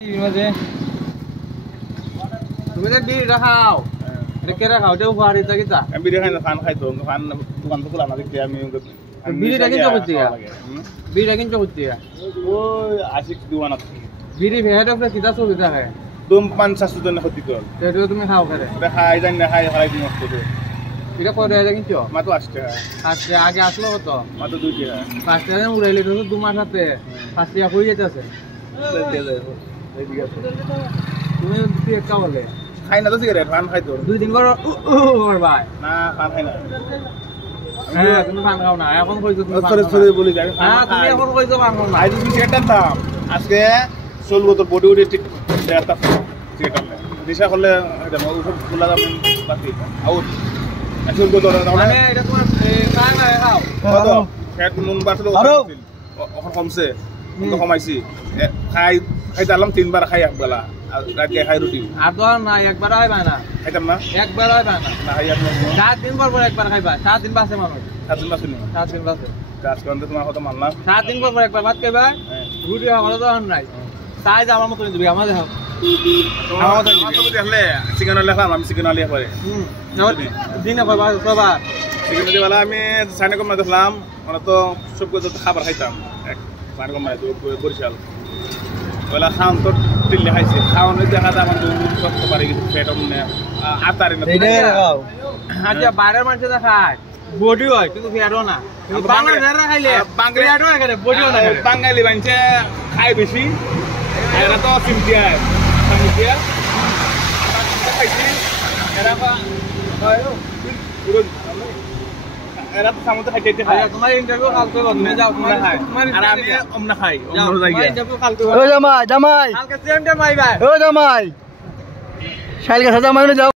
তুমি যে বিড়ি রাখাও কে রাখাও এটা উপহার দিতা কিতা আমি বিড়ি খাই না ফান খাই তো ফান দোকান তো খোলা না দেখতে আমি বিড়িটা কিনছো করতে বিড়িটা কিনছো করতে ওই আশিক দোকান আছে বিড়ি ভেড়া উপরে কিতা ছবি থাকে দুম পান শাস্ত্র জন্য ক্ষতি কর এটা তুমি খাও করে এটা খাই জানি না খাই খাই দিন মস্ত তো এটা কত টাকা কিনছো মাত্র 8 টাকা আগে আসলো কত মাত্র 2 টাকা 5 টাকা উড়াইলে তো 2 মাস হাতে 5 টাকা হয়ে যেতেছে তুমি তুই একটা বলে খাই না তো সিগারেট পান খাই তো 2 দিন পর ভাই না পান খাই না তুমি পান খাও না এখন কইছো তুমি সরে সরে বলি যাই হ্যাঁ তুমি এখন কইছো পান খাও না আই তুমি সিগারেট দাম আজকে চলবো তো বডি উডি ঠিক একটা সিগারেট দিশা করলে এটা উপর খোলা যাবে বাকি আউট আসল তো মানে এটা তোমার কাই না খাও কত ফ্যাট নুন বাড়ছিল এখন কমছে তো কমাইছি খাই খাইতাম 3 বার খাই একবেলা আর রাতে খাই রুটি আর তো না একবার খাইবা না খাইতাম না একবার খাইবা না না খাই আর 7 দিন পর একবার খাইবা 7 দিন বাসে মানুষ 7 দিন বাসে 7 দিন বাসে কাজ করতে তোমার কথা মানলাম 7 দিন পর একবার ভাত খাইবা রুটি খাওয়া তো নাই তাই যে আমার মত দিবি আমার দেখো আমার মত দেখলে চিকেন লেখা আমি চিকেন আলিয়া করে দিনে কইবা সবা চিকেন দিবালা আমি সাইনে কম দেখলাম মানে তো সব কিছু খাবার খাইতাম এক সাইনে কম মানে বরিশাল ওলা খাওন তো টিল্লে খাইছে খাওন দেখা যায় আমার দুধ সব তো পারে কিন্তু পেট মানে আতারে না আচ্ছা বাইরের মানুষ দেখায় বডি হয় কিন্তু ফেরো না বাঙালি যারা খাইলে বাঙালি আটো এখানে বডিও না বাঙালি বানছে খাই বেশি এরা তো সিমটিয়া খাইছি এরা বা এরা তো সামনে খাইতে খায় তোমার ইন্টারভিউ কালকে বন্ধ যাও তোমার খায় আর আমি অমনা খাই অমন জায়গা ইন্টারভিউ কালকে ও জামাই জামাই কালকে সেম টাইম আইবা ও জামাই শাইল গাছা জামাই যাও